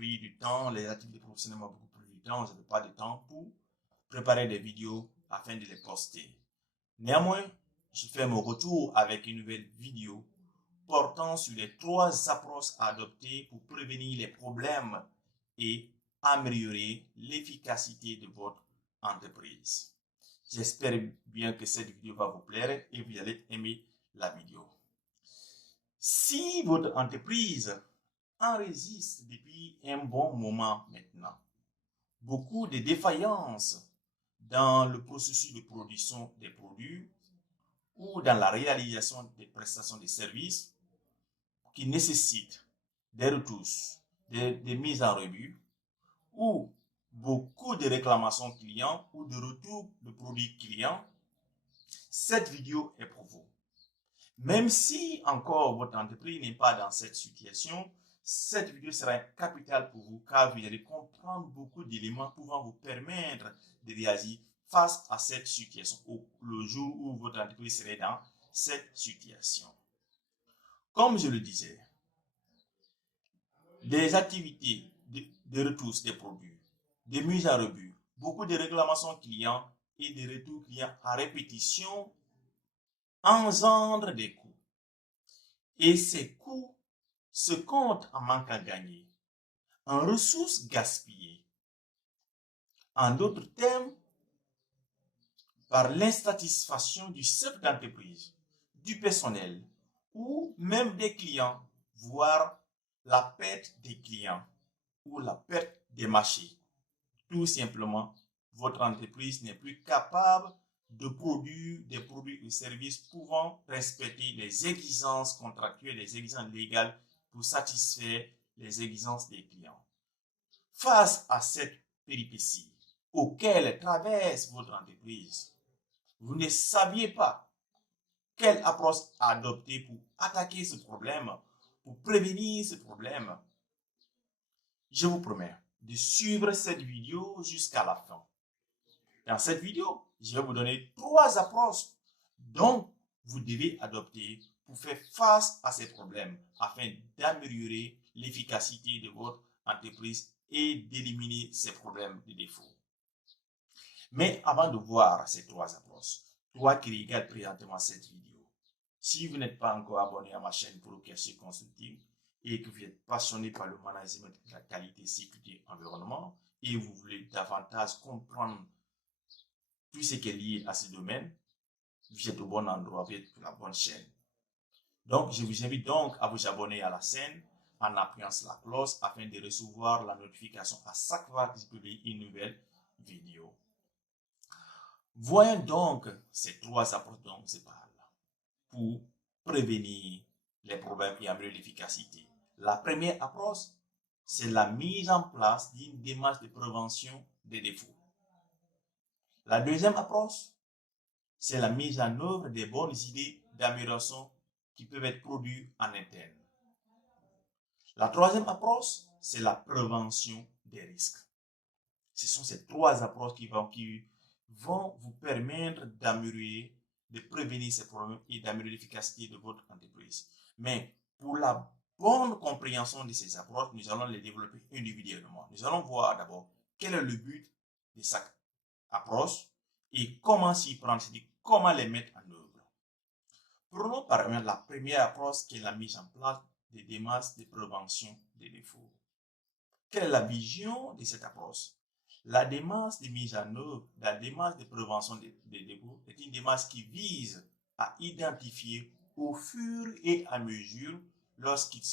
pris du temps, les activités professionnelles m'ont beaucoup pris du temps, je n'avais pas de temps pour préparer des vidéos afin de les poster. Néanmoins, je fais mon retour avec une nouvelle vidéo portant sur les 3 approches à adopter pour prévenir les problèmes et améliorer l'efficacité de votre entreprise. J'espère bien que cette vidéo va vous plaire et vous allez aimer la vidéo. Si votre entreprise enregistre depuis un bon moment maintenant beaucoup de défaillances dans le processus de production des produits ou dans la réalisation des prestations de services qui nécessitent des retouches, des mises en revue ou beaucoup de réclamations clients ou de retours de produits clients, cette vidéo est pour vous. Même si encore votre entreprise n'est pas dans cette situation, cette vidéo sera capitale pour vous car vous allez comprendre beaucoup d'éléments pouvant vous permettre de réagir face à cette situation le jour où votre entreprise serait dans cette situation. Comme je le disais, des activités de retouche des produits, de mise en revue, beaucoup de réclamations clients et de retours clients à répétition engendrent des coûts. Et ces coûts se comptent en manque à gagner, en ressources gaspillées. En d'autres termes, par l'insatisfaction du chef d'entreprise, du personnel ou même des clients, voire la perte des clients ou la perte des marchés. Tout simplement, votre entreprise n'est plus capable de produire des produits et services pouvant respecter les exigences contractuelles, les exigences légales pour satisfaire les exigences des clients. Face à cette péripétie auquel traverse votre entreprise, vous ne saviez pas quelle approche adopter pour attaquer ce problème, pour prévenir ce problème. Je vous promets de suivre cette vidéo jusqu'à la fin. Dans cette vidéo, je vais vous donner 3 approches dont vous devez adopter pour faire face à ces problèmes afin d'améliorer l'efficacité de votre entreprise et d'éliminer ces problèmes de défaut. Mais avant de voir ces 3 approches, toi qui regardes présentement cette vidéo, si vous n'êtes pas encore abonné à ma chaîne Procasser Consulting et que vous êtes passionné par le management de la qualité, sécurité et environnement et vous voulez davantage comprendre tout ce qui est lié à ce domaine, vous êtes au bon endroit, vous êtes sur la bonne chaîne. Donc, je vous invite donc à vous abonner à la chaîne en appuyant sur la cloche afin de recevoir la notification à chaque fois que je publie une nouvelle vidéo. Voyons donc ces 3 approches dont je parle pour prévenir les problèmes et améliorer l'efficacité. La première approche, c'est la mise en place d'une démarche de prévention des défauts. La deuxième approche, c'est la mise en œuvre des bonnes idées d'amélioration qui peuvent être produites en interne. La troisième approche, c'est la prévention des risques. Ce sont ces 3 approches qui vont vous permettre d'améliorer, de prévenir ces problèmes et d'améliorer l'efficacité de votre entreprise. Mais pour la bonne compréhension de ces approches, nous allons les développer individuellement. Nous allons voir d'abord quel est le but de chaque approche et comment s'y prendre, c'est-à-dire comment les mettre en œuvre. Prenons par exemple la première approche qui est la mise en place des démarches de prévention des défauts. Quelle est la vision de cette approche? La démarche de mise en œuvre, la démarche de prévention des défauts est une démarche qui vise à identifier au fur et à mesure lorsqu'il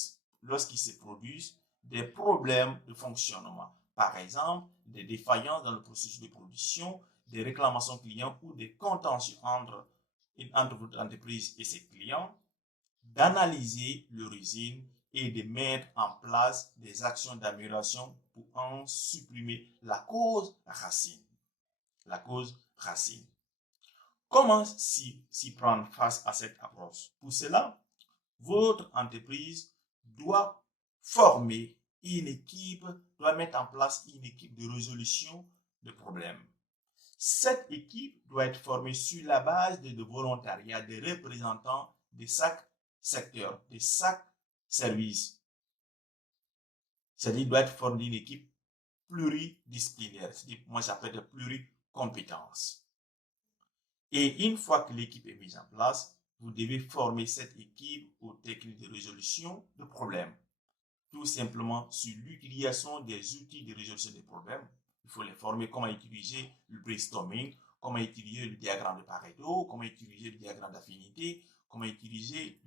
se produisent des problèmes de fonctionnement. Par exemple, des défaillances dans le processus de production, des réclamations clients ou des contentieux entre votre entreprise et ses clients, d'analyser l'origine et de mettre en place des actions d'amélioration pour en supprimer la cause racine. La cause racine. Comment s'y prendre face à cette approche? Pour cela, votre entreprise doit former une équipe, doit mettre en place une équipe de résolution de problèmes. Cette équipe doit être formée sur la base de volontariat des représentants de chaque secteur, de chaque service. C'est-à-dire qu'il doit être formé d'une équipe pluridisciplinaire. C'est-à-dire, moi, j'appelle de pluricompétences. Et une fois que l'équipe est mise en place, vous devez former cette équipe aux techniques de résolution de problèmes. Tout simplement sur l'utilisation des outils de résolution des problèmes. Il faut les former comment utiliser le brainstorming, comment utiliser le diagramme de Pareto, comment utiliser le diagramme d'affinité, comment utiliser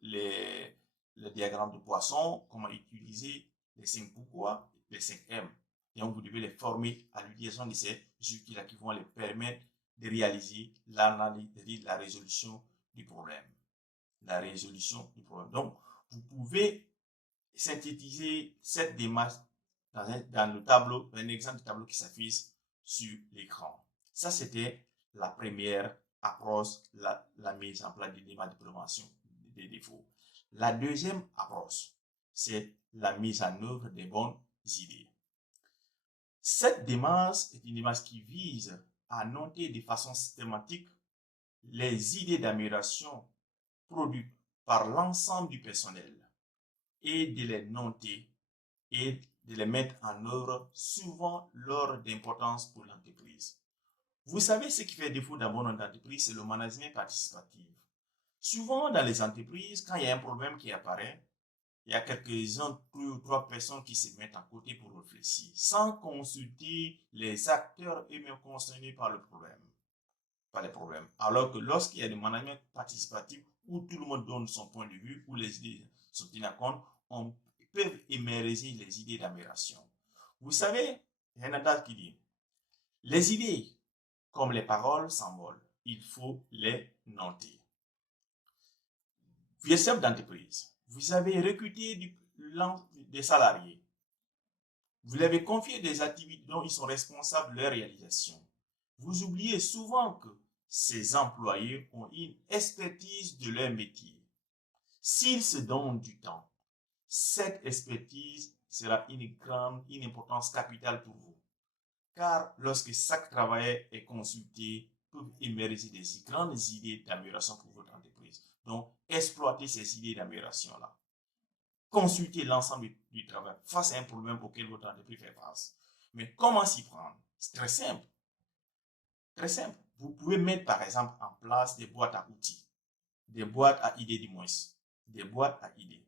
le diagramme de Poisson, comment utiliser les 5 pourquoi, les 5 M. Et donc, vous devez les former à l'utilisation de ces outils-là qui vont les permettre de réaliser l'analyse, la résolution du problème. La résolution du problème. Donc, vous pouvez synthétiser cette démarche dans le tableau, un exemple de tableau qui s'affiche sur l'écran. Ça, c'était la première approche, la mise en place d'une démarche de prévention des défauts. La deuxième approche, c'est la mise en œuvre des bonnes idées. Cette démarche est une démarche qui vise à noter de façon systématique les idées d'amélioration produites par l'ensemble du personnel et de les noter et de les mettre en œuvre souvent lors d'importance pour l'entreprise. Vous savez ce qui fait défaut d'un bon entreprise, c'est le management participatif. Souvent dans les entreprises, quand il y a un problème qui apparaît, il y a quelques-uns, 2 ou 3 personnes qui se mettent à côté pour réfléchir, sans consulter les acteurs eux-mêmes concernés par le problème. Par les problèmes. Alors que lorsqu'il y a du management participatif, où tout le monde donne son point de vue, où les idées sont tenues en compte, on peut émerger les idées d'amélioration. Vous savez, il y a un adage qui dit, les idées, comme les paroles, s'envolent. Il faut les noter. Vous êtes chef d'entreprise. Vous avez recruté des salariés. Vous leur avez confié des activités dont ils sont responsables de leur réalisation. Vous oubliez souvent que ces employés ont une expertise de leur métier. S'ils se donnent du temps, cette expertise sera une importance capitale pour vous. Car lorsque chaque travailleur est consulté, peuvent émerger des grandes idées d'amélioration pour votre entreprise. Donc, exploitez ces idées d'amélioration-là. Consultez l'ensemble du travail face à un problème auquel votre entreprise fait face. Mais comment s'y prendre? C'est très simple. Très simple. Vous pouvez mettre par exemple en place des boîtes à outils, des boîtes à idées du moins, des boîtes à idées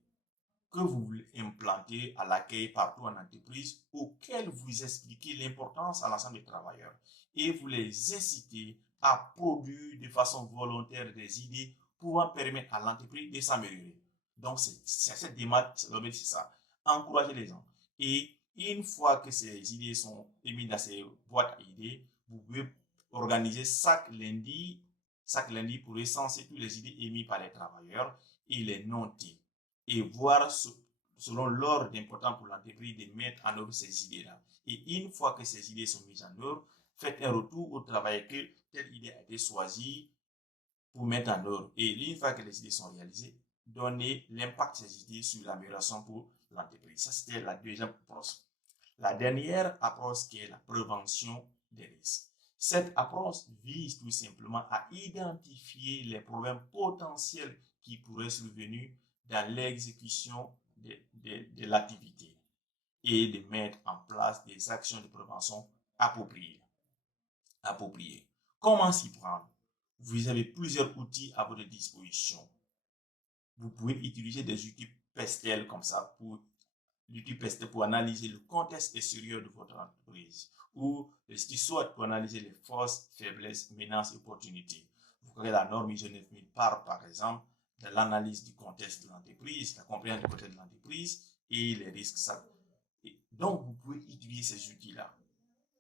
que vous voulez implanter à l'accueil partout en entreprise, auxquelles vous expliquez l'importance à l'ensemble des travailleurs et vous les incitez à produire de façon volontaire des idées pouvant permettre à l'entreprise de s'améliorer. Donc, c'est cette démarche, c'est ça. Encourager les gens. Et une fois que ces idées sont émises dans ces boîtes à idées, vous pouvez organiser chaque lundi pour recenser toutes les idées émises par les travailleurs et les noter et voir selon l'ordre d'importance pour l'entreprise de mettre en œuvre ces idées-là. Et une fois que ces idées sont mises en œuvre, faites un retour au travail que telle idée a été choisie pour mettre en œuvre. Et une fois que les idées sont réalisées, donnez l'impact de ces idées sur l'amélioration pour l'entreprise. Ça, c'était la deuxième approche. La dernière approche qui est la prévention des risques. Cette approche vise tout simplement à identifier les problèmes potentiels qui pourraient survenir dans l'exécution de l'activité et de mettre en place des actions de prévention appropriées. Comment s'y prendre? Vous avez plusieurs outils à votre disposition. Vous pouvez utiliser des outils PESTEL comme ça pour l'outil PESTEL pour analyser le contexte extérieur de votre entreprise ou l'outil SWOT pour analyser les forces, faiblesses, menaces et opportunités. Vous créez la norme ISO 9000 par exemple, de l'analyse du contexte de l'entreprise, la compréhension du contexte de l'entreprise et les risques. Donc, vous pouvez utiliser ces outils-là.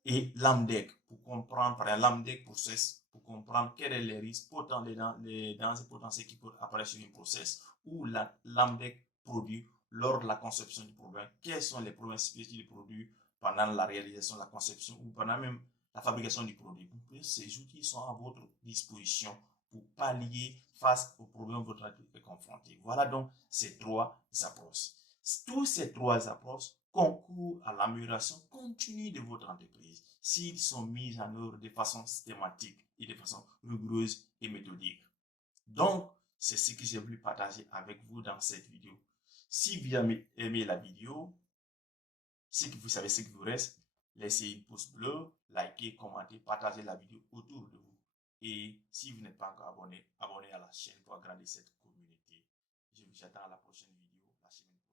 Et l'AMDEC pour comprendre, par exemple, l'AMDEC process pour comprendre quels sont les risques potentiels, les dangers potentiels qui peuvent apparaître sur une process ou l'AMDEC produit lors de la conception du problème. Quels sont les problèmes spécifiques du produit pendant la réalisation de la conception ou pendant même la fabrication du produit. Ces outils sont à votre disposition pour pallier face aux problèmes que votre entreprise est confrontée. Voilà donc ces trois approches. Tous ces trois approches concourent à l'amélioration continue de votre entreprise s'ils sont mis en œuvre de façon systématique et de façon rigoureuse et méthodique. Donc, c'est ce que j'ai voulu partager avec vous dans cette vidéo. Si vous avez aimé la vidéo, Ce que vous savez, ce qu'il vous reste, laissez un pouce bleu, likez, commentez, partagez la vidéo autour de vous. Et si vous n'êtes pas encore abonné, abonnez à la chaîne pour agrandir cette communauté. Je vous attends à la prochaine vidéo la semaine prochaine.